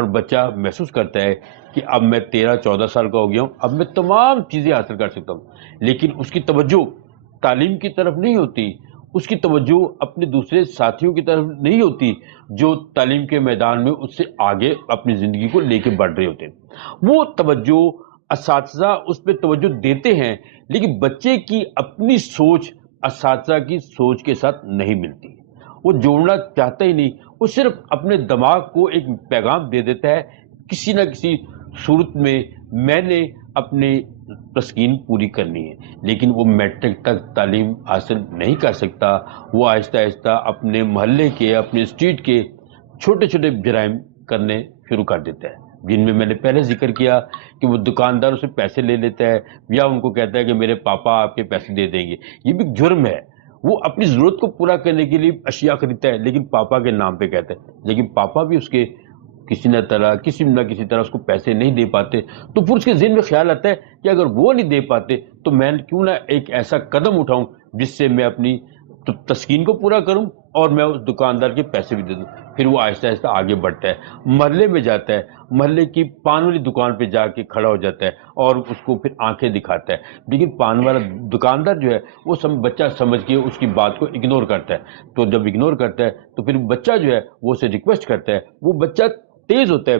اور بچہ محسوس کرتا ہے کہ اب میں 13-14 سال کا ہو گیا ہوں، اب میں تمام چیزیں حاصل کر سکتا ہوں، لیکن اس کی توجہ تعلیم کی طرف نہیں ہوتی، اس کی توجہ اپنے دوسرے ساتھیوں کی طرف نہیں ہوتی جو تعلیم کے میدان میں اس سے آگے اپنی زندگی کو لے کے بڑھ رہے ہوتے ہیں۔ وہ توجہ اساتذہ اس پہ توجہ دیتے ہیں، لیکن بچے کی اپنی سوچ اساتذہ کی سوچ کے ساتھ نہیں ملتی، وہ جوڑنا چاہتا ہی نہیں، وہ صرف اپنے دماغ کو ایک پیغام دے دیتا ہے کسی نہ کسی صورت میں نے اپنے تسکین پوری کرنی ہے، لیکن وہ میٹرک تک تعلیم حاصل نہیں کر سکتا۔ وہ آہستہ آہستہ اپنے محلے کے، اپنے اسٹریٹ کے چھوٹے چھوٹے جرائم کرنے شروع کر دیتا ہے، جن میں نے پہلے ذکر کیا کہ وہ دکانداروں سے پیسے لے لیتا ہے یا ان کو کہتا ہے کہ میرے پاپا آپ کے پیسے دے دیں گے۔ یہ بھی جرم ہے، وہ اپنی ضرورت کو پورا کرنے کے لیے اشیاء خریدتا ہے لیکن پاپا کے نام پہ کہتا ہے، لیکن پاپا بھی اس کے کسی نہ کسی طرح اس کو پیسے نہیں دے پاتے، تو پھر اس کے ذہن میں خیال آتا ہے کہ اگر وہ نہیں دے پاتے تو میں کیوں نہ ایک ایسا قدم اٹھاؤں جس سے میں اپنی تسکین کو پورا کروں اور میں اس دکاندار کے پیسے بھی دے دوں۔ پھر وہ آہستہ آہستہ آگے بڑھتا ہے، محلے میں جاتا ہے، محلے کی پان والی دکان پہ جا کے کھڑا ہو جاتا ہے اور اس کو پھر آنکھیں دکھاتا ہے، لیکن پان والا دکاندار جو ہے وہ بچہ سمجھ کے اس کی بات کو اگنور کرتا ہے، تو جب اگنور کرتا ہے تو پھر بچہ جو ہے وہ اسے ریکویسٹ کرتا ہے۔ وہ بچہ تیز ہوتا ہے،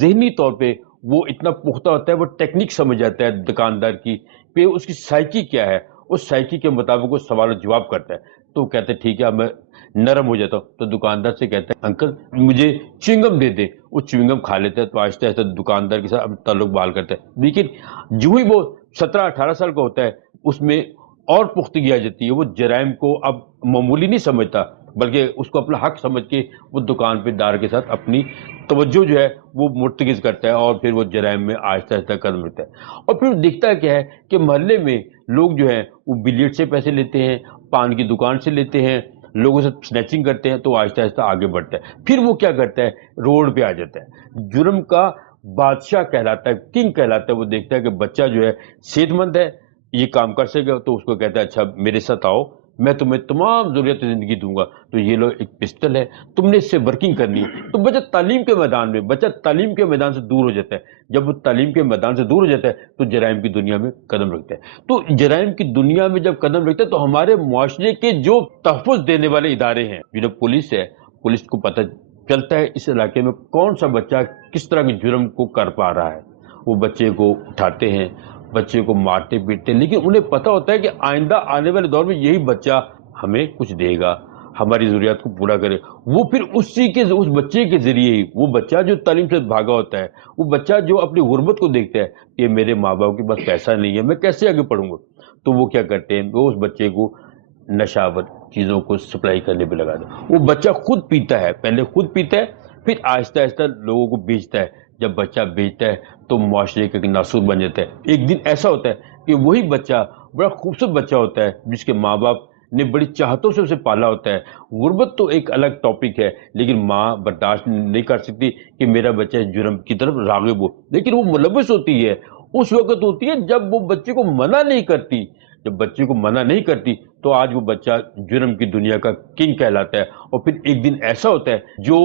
ذہنی طور پہ وہ اتنا پختہ ہوتا ہے، وہ ٹیکنیک سمجھ جاتا ہے دکاندار کی پہ، اس کی سائیکی کیا ہے، اس سائیکی کے مطابق وہ سوال و جواب کرتا ہے، تو وہ کہتا ہے ٹھیک ہے اب میں نرم ہو جاتا ہوں، تو دکاندار سے کہتا ہے انکل مجھے چوئنگم دے دے، وہ چوئنگم کھا لیتا ہے، تو آہستہ آہستہ دکاندار کے ساتھ اپنا تعلق بحال کرتا ہے، لیکن جو ہی وہ 17-18 سال کا ہوتا ہے اس میں اور پختگی آ جاتی ہے، وہ جرائم کو اب معمولی نہیں سمجھتا بلکہ اس کو اپنا حق سمجھ کے وہ دکان پہ دار کے ساتھ اپنی توجہ جو ہے وہ مرتکز کرتا ہے اور پھر وہ جرائم میں آہستہ آہستہ قدم رکھتا ہے۔ اور پھر دیکھتا ہے کیا ہے کہ محلے میں لوگ جو ہیں وہ بلیئرڈ سے پیسے لیتے ہیں، پان کی دکان سے لیتے ہیں، لوگوں سے سنیچنگ کرتے ہیں، تو آہستہ آہستہ آگے بڑھتا ہے۔ پھر وہ کیا کرتا ہے، روڈ پہ آ جاتا ہے، جرم کا بادشاہ کہلاتا ہے، کنگ کہلاتا ہے۔ وہ دیکھتا ہے کہ بچہ جو ہے صحت مند ہے، یہ کام کر سکے گا، تو اس کو کہتا ہے اچھا میرے ساتھ آؤ، میں تمہیں تمام ضروریات زندگی دوں گا، تو یہ لو ایک پسٹل ہے، تم نے اس سے ورکنگ کرنی ہے۔ تو بچہ تعلیم کے میدان سے دور ہو جاتا ہے۔ جب وہ تعلیم کے میدان سے دور ہو جاتا ہے تو جرائم کی دنیا میں قدم رکھتا ہے۔ تو جرائم کی دنیا میں جب قدم رکھتا ہے تو ہمارے معاشرے کے جو تحفظ دینے والے ادارے ہیں، جو پولیس ہے، پولیس کو پتہ چلتا ہے اس علاقے میں کون سا بچہ کس طرح کے جرم کو کر پا رہا ہے، وہ بچے کو اٹھاتے ہیں، بچے کو مارتے پیٹتے ہیں، لیکن انہیں پتہ ہوتا ہے کہ آئندہ آنے والے دور میں یہی بچہ ہمیں کچھ دے گا، ہماری ضروریات کو پورا کرے۔ وہ پھر اس بچے کے ذریعے ہی، وہ بچہ جو تعلیم سے بھاگا ہوتا ہے، وہ بچہ جو اپنی غربت کو دیکھتا ہے کہ میرے ماں باپ کے پاس پیسہ نہیں ہے، میں کیسے آگے پڑھوں گا، تو وہ کیا کرتے ہیں، وہ اس بچے کو نشاور چیزوں کو سپلائی کرنے پہ لگا دیں۔ وہ بچہ خود پیتا ہے، پہلے خود پیتا ہے، پھر آہستہ آہستہ لوگوں کو بیچتا ہے۔ جب بچہ بیچتا ہے تو معاشرے کا ایک ناسور بن جاتا ہے۔ ایک دن ایسا ہوتا ہے کہ وہی بچہ بڑا خوبصورت بچہ ہوتا ہے جس کے ماں باپ نے بڑی چاہتوں سے اسے پالا ہوتا ہے۔ غربت تو ایک الگ ٹاپک ہے، لیکن ماں برداشت نہیں کر سکتی کہ میرا بچہ جرم کی طرف راغب ہو، لیکن وہ ملوث ہوتی ہے، اس وقت ہوتی ہے جب وہ بچے کو منع نہیں کرتی۔ جب بچے کو منع نہیں کرتی تو آج وہ بچہ جرم کی دنیا کا کنگ کہلاتا ہے۔ اور پھر ایک دن ایسا ہوتا ہے جو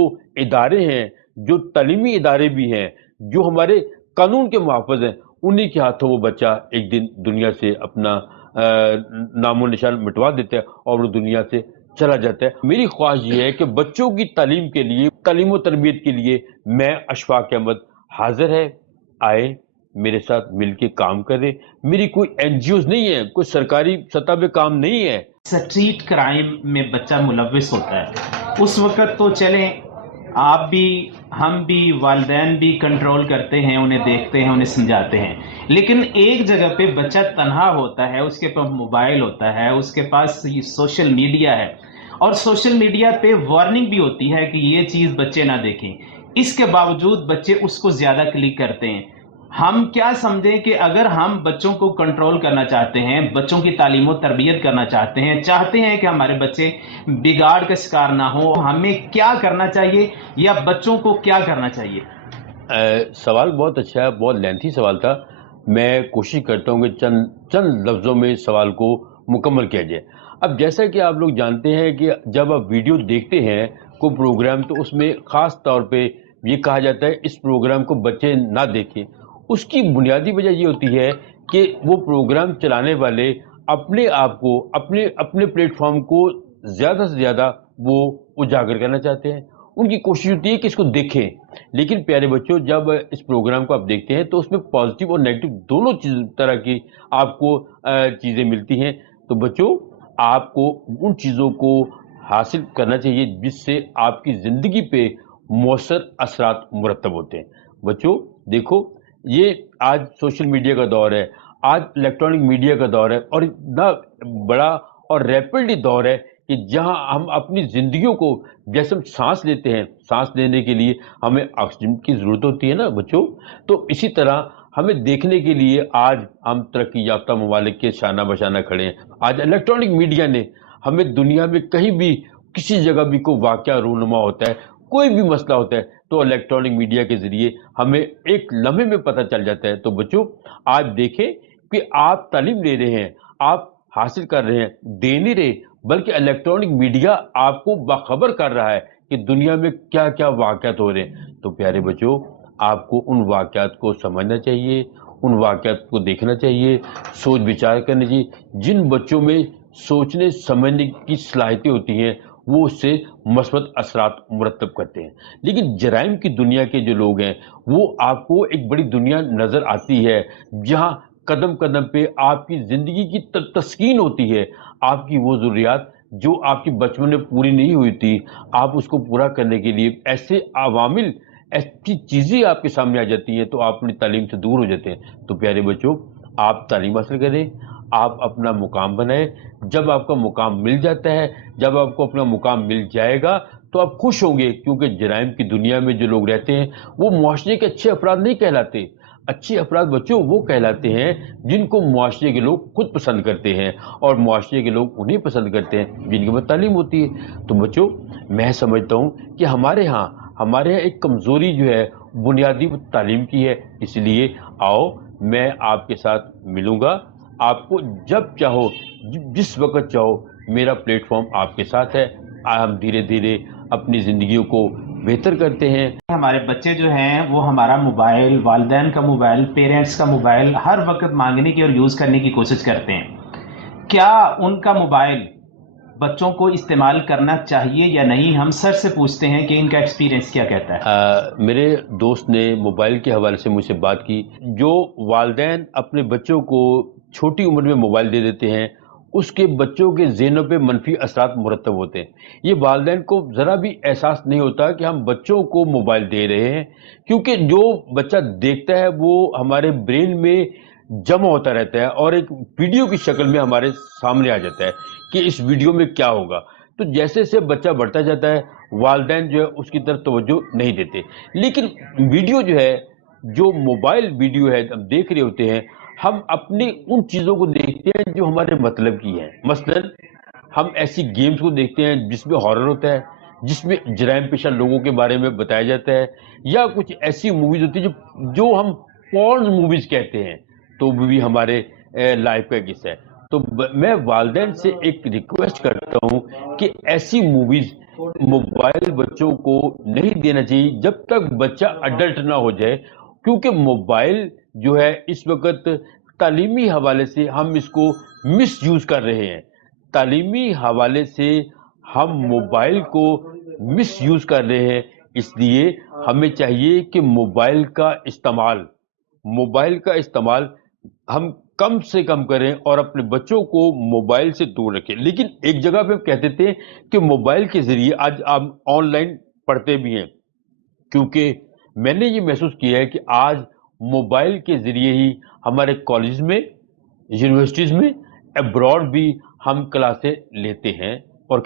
ادارے ہیں، جو تعلیمی ادارے بھی ہیں، جو ہمارے قانون کے محافظ ہیں، انہی کے ہاتھوں وہ بچہ ایک دن دنیا سے اپنا نام و نشان مٹوا دیتا ہے اور وہ دنیا سے چلا جاتا ہے۔ میری خواہش یہ ہے کہ بچوں کی تعلیم کے لیے، تعلیم و تربیت کے لیے میں اشفاق احمد حاضر ہے، آئے میرے ساتھ مل کے کام کرے۔ میری کوئی این جی اوز نہیں ہے، کوئی سرکاری سطح پہ کام نہیں ہے۔ اسٹریٹ کرائم میں بچہ ملوث ہوتا ہے، اس وقت تو چلیں آپ بھی، ہم بھی، والدین بھی کنٹرول کرتے ہیں، انہیں دیکھتے ہیں، انہیں سمجھاتے ہیں، لیکن ایک جگہ پہ بچہ تنہا ہوتا ہے، اس کے پاس موبائل ہوتا ہے، اس کے پاس سوشل میڈیا ہے، اور سوشل میڈیا پہ وارننگ بھی ہوتی ہے کہ یہ چیز بچے نہ دیکھیں، اس کے باوجود بچے اس کو زیادہ کلک کرتے ہیں۔ ہم کیا سمجھیں کہ اگر ہم بچوں کو کنٹرول کرنا چاہتے ہیں، بچوں کی تعلیم و تربیت کرنا چاہتے ہیں کہ ہمارے بچے بگاڑ کا شکار نہ ہو، ہمیں کیا کرنا چاہیے یا بچوں کو کیا کرنا چاہیے؟ سوال بہت اچھا ہے، بہت لینتھی سوال تھا، میں کوشش کرتا ہوں کہ چند لفظوں میں اس سوال کو مکمل کیا جائے۔ اب جیسا کہ آپ لوگ جانتے ہیں کہ جب آپ ویڈیو دیکھتے ہیں کوئی پروگرام، تو اس میں خاص طور پہ یہ کہا جاتا ہے اس پروگرام کو بچے نہ دیکھیں، اس کی بنیادی وجہ یہ ہوتی ہے کہ وہ پروگرام چلانے والے اپنے آپ کو اپنے پلیٹ فارم کو زیادہ سے زیادہ وہ اجاگر کرنا چاہتے ہیں. ان کی کوشش ہوتی ہے کہ اس کو دیکھیں. لیکن پیارے بچوں، جب اس پروگرام کو آپ دیکھتے ہیں تو اس میں پازیٹیو اور نیگیٹو دونوں طرح کی آپ کو چیزیں ملتی ہیں. تو بچوں، آپ کو ان چیزوں کو حاصل کرنا چاہیے جس سے آپ کی زندگی پہ مؤثر اثرات مرتب ہوتے ہیں. بچوں دیکھو، یہ آج سوشل میڈیا کا دور ہے، آج الیکٹرانک میڈیا کا دور ہے، اور اتنا بڑا اور ریپڈلی دور ہے کہ جہاں ہم اپنی زندگیوں کو، جیسے ہم سانس لیتے ہیں، سانس لینے کے لیے ہمیں آکسیجن کی ضرورت ہوتی ہے نا بچوں، تو اسی طرح ہمیں دیکھنے کے لیے آج ہم ترقی یافتہ ممالک کے شانہ بشانہ کھڑے ہیں. آج الیکٹرانک میڈیا نے ہمیں دنیا میں کہیں بھی کسی جگہ بھی کوئی واقعہ رونما ہوتا ہے، کوئی بھی مسئلہ ہوتا ہے، تو الیکٹرانک میڈیا کے ذریعے ہمیں ایک لمحے میں پتہ چل جاتا ہے. تو بچوں، آج دیکھیں کہ آپ تعلیم لے رہے ہیں، آپ حاصل کر رہے ہیں، دے نہیں رہے، بلکہ الیکٹرانک میڈیا آپ کو باخبر کر رہا ہے کہ دنیا میں کیا کیا واقعات ہو رہے ہیں. تو پیارے بچوں، آپ کو ان واقعات کو سمجھنا چاہیے، ان واقعات کو دیکھنا چاہیے، سوچ بچار کرنی چاہیے. جن بچوں میں سوچنے سمجھنے کی صلاحیتیں ہوتی ہیں وہ اس سے مثبت اثرات مرتب کرتے ہیں. لیکن جرائم کی دنیا کے جو لوگ ہیں، وہ آپ کو ایک بڑی دنیا نظر آتی ہے جہاں قدم قدم پہ آپ کی زندگی کی تسکین ہوتی ہے. آپ کی وہ ضروریات جو آپ کی بچپن میں پوری نہیں ہوئی تھی، آپ اس کو پورا کرنے کے لیے ایسے عوامل، ایسی چیزیں آپ کے سامنے آ جاتی ہیں تو آپ اپنی تعلیم سے دور ہو جاتے ہیں. تو پیارے بچوں، آپ تعلیم حاصل کریں، آپ اپنا مقام بنائیں. جب آپ کا مقام مل جاتا ہے، جب آپ کو اپنا مقام مل جائے گا تو آپ خوش ہوں گے، کیونکہ جرائم کی دنیا میں جو لوگ رہتے ہیں وہ معاشرے کے اچھے افراد نہیں کہلاتے. اچھے افراد بچوں وہ کہلاتے ہیں جن کو معاشرے کے لوگ خود پسند کرتے ہیں، اور معاشرے کے لوگ انہیں پسند کرتے ہیں جن کے پاس تعلیم ہوتی ہے. تو بچوں، میں سمجھتا ہوں کہ ہمارے ہاں ایک کمزوری جو ہے بنیادی تعلیم کی ہے. اس لیے آؤ، میں آپ کے ساتھ ملوں گا. آپ کو جب چاہو، جس وقت چاہو، میرا پلیٹ فارم آپ کے ساتھ ہے. ہم دھیرے دھیرے اپنی زندگیوں کو بہتر کرتے ہیں. ہمارے بچے جو ہیں وہ ہمارا موبائل، والدین کا موبائل، پیرنٹس کا موبائل ہر وقت مانگنے کی اور یوز کرنے کی کوشش کرتے ہیں. کیا ان کا موبائل بچوں کو استعمال کرنا چاہیے یا نہیں؟ ہم سر سے پوچھتے ہیں کہ ان کا ایکسپیرینس کیا کہتا ہے. میرے دوست نے موبائل کے حوالے سے مجھ سے بات کی. جو والدین اپنے بچوں کو چھوٹی عمر میں موبائل دے دیتے ہیں، اس کے بچوں کے ذہنوں پہ منفی اثرات مرتب ہوتے ہیں. یہ والدین کو ذرا بھی احساس نہیں ہوتا کہ ہم بچوں کو موبائل دے رہے ہیں، کیونکہ جو بچہ دیکھتا ہے وہ ہمارے برین میں جمع ہوتا رہتا ہے اور ایک ویڈیو کی شکل میں ہمارے سامنے آ جاتا ہے کہ اس ویڈیو میں کیا ہوگا. تو جیسے جیسے بچہ بڑھتا جاتا ہے، والدین جو ہے اس کی طرف توجہ نہیں دیتے. لیکن ویڈیو جو ہے، جو موبائل ویڈیو ہے ہم دیکھ رہے ہوتے ہیں، ہم اپنی ان چیزوں کو دیکھتے ہیں جو ہمارے مطلب کی ہیں. مثلا ہم ایسی گیمز کو دیکھتے ہیں جس میں ہارر ہوتا ہے، جس میں جرائم پیشہ لوگوں کے بارے میں بتایا جاتا ہے، یا کچھ ایسی موویز ہوتی ہیں جو ہم پورن موویز کہتے ہیں. تو وہ بھی ہمارے لائف کا حصہ ہے. تو میں والدین سے ایک ریکویسٹ کرتا ہوں کہ ایسی موویز موبائل بچوں کو نہیں دینا چاہیے جب تک بچہ اڈلٹ نہ ہو جائے، کیونکہ موبائل جو ہے اس وقت تعلیمی حوالے سے ہم اس کو مس یوز کر رہے ہیں. تعلیمی حوالے سے ہم موبائل کو مس یوز کر رہے ہیں. اس لیے ہمیں چاہیے کہ موبائل کا استعمال ہم کم سے کم کریں اور اپنے بچوں کو موبائل سے دور رکھیں. لیکن ایک جگہ پہ ہم کہتے تھے کہ موبائل کے ذریعے آج ہم آن لائن پڑھتے بھی ہیں، کیونکہ میں نے یہ محسوس کیا ہے کہ آج موبائل کے ذریعے ہی ہمارے کالج میں، یونیورسٹیز میں، ابراڈ بھی ہم کلاسیں لیتے ہیں اور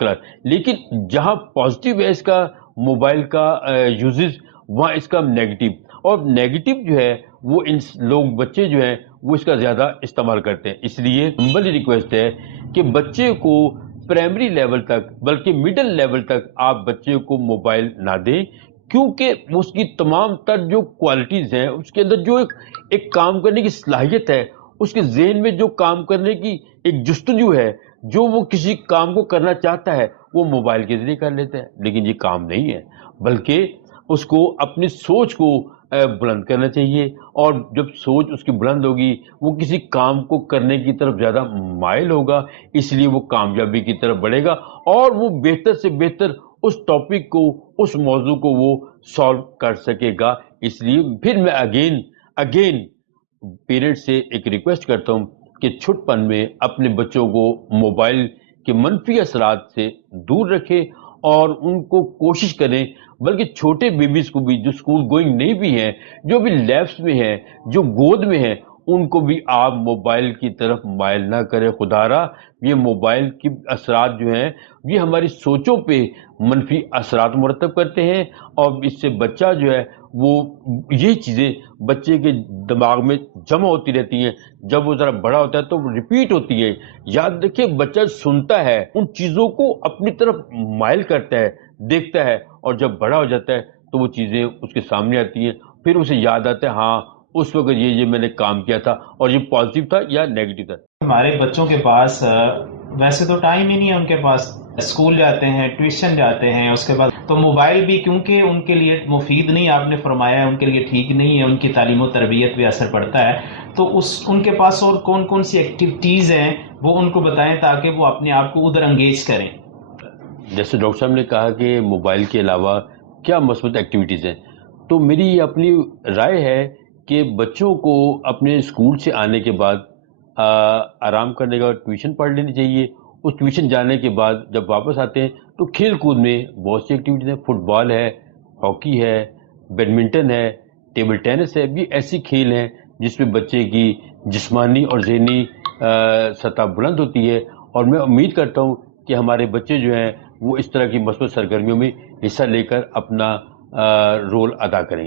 لیکن جہاں پازیٹیو ہے اس کا موبائل کا یوزز، وہاں اس کا نیگیٹو، اور نیگیٹو جو ہے وہ بچے جو ہیں وہ اس کا زیادہ استعمال کرتے ہیں. اس لیے ہمبل ریکویسٹ ہے کہ بچے کو پرائمری لیول تک، بلکہ مڈل لیول تک آپ بچے کو موبائل نہ دیں، کیونکہ اس کی تمام تر جو کوالٹیز ہیں، اس کے اندر جو ایک کام کرنے کی صلاحیت ہے، اس کے ذہن میں جو کام کرنے کی ایک جستجو ہے، جو وہ کسی کام کو کرنا چاہتا ہے وہ موبائل کے ذریعے کر لیتا ہے. لیکن یہ کام نہیں ہے، بلکہ اس کو اپنی سوچ کو بلند کرنا چاہیے، اور جب سوچ اس کی بلند ہوگی وہ کسی کام کو کرنے کی طرف زیادہ مائل ہوگا، اس لیے وہ کامیابی کی طرف بڑھے گا، اور وہ بہتر سے بہتر اس ٹاپک کو، اس موضوع کو وہ سالو کر سکے گا۔ اس لیے پھر میں اگین پیرنٹس سے ایک ریکویسٹ کرتا ہوں کہ چھٹ پن میں اپنے بچوں کو موبائل کے منفی اثرات سے دور رکھیں، اور ان کو کوشش کریں، بلکہ چھوٹے بیبیز کو بھی جو اسکول گوئنگ نہیں بھی ہیں، جو بھی لیبس میں ہیں، جو گود میں ہیں، ان کو بھی آپ موبائل کی طرف مائل نہ کریں۔ خدا را یہ موبائل کی اثرات جو ہیں یہ ہماری سوچوں پہ منفی اثرات مرتب کرتے ہیں، اور اس سے بچہ جو ہے وہ یہ چیزیں بچے کے دماغ میں جمع ہوتی رہتی ہیں، جب وہ ذرا بڑا ہوتا ہے تو وہ ریپیٹ ہوتی ہے۔ یاد رکھیں، بچہ سنتا ہے، ان چیزوں کو اپنی طرف مائل کرتا ہے، دیکھتا ہے، اور جب بڑا ہو جاتا ہے تو وہ چیزیں اس کے سامنے آتی ہیں، پھر اسے یاد آتا ہے ہاں اس وقت یہ میں نے کام کیا تھا، اور یہ پازیٹیو تھا یا نیگیٹو تھا۔ ہمارے بچوں کے پاس ویسے تو ٹائم ہی نہیں ہے، ان کے پاس اسکول جاتے ہیں، ٹیوشن جاتے ہیں، اس کے بعد تو موبائل بھی کیونکہ ان کے لیے مفید نہیں، آپ نے فرمایا ہے ان کے لیے ٹھیک نہیں ہے، ان کی تعلیم و تربیت پہ اثر پڑتا ہے، تو ان کے پاس اور کون کون سی ایکٹیویٹیز ہیں وہ ان کو بتائیں تاکہ وہ اپنے آپ کو ادھر انگیج کریں۔ جیسے ڈاکٹر صاحب نے کہا کہ موبائل کے علاوہ کیا مثبت ایکٹیویٹیز ہیں، تو میری اپنی رائے ہے کہ بچوں کو اپنے اسکول سے آنے کے بعد آرام کرنے کا ٹیوشن پڑھ لینی چاہیے۔ اس ٹیوشن جانے کے بعد جب واپس آتے ہیں تو کھیل کود میں بہت سی ایکٹیویٹیز ہیں، فٹ بال ہے، ہاکی ہے، بیڈمنٹن ہے، ٹیبل ٹینس ہے، بھی ایسی کھیل ہیں جس میں بچے کی جسمانی اور ذہنی سطح بلند ہوتی ہے، اور میں امید کرتا ہوں کہ ہمارے بچے جو ہیں وہ اس طرح کی مثبت سرگرمیوں میں حصہ لے کر اپنا رول ادا کریں۔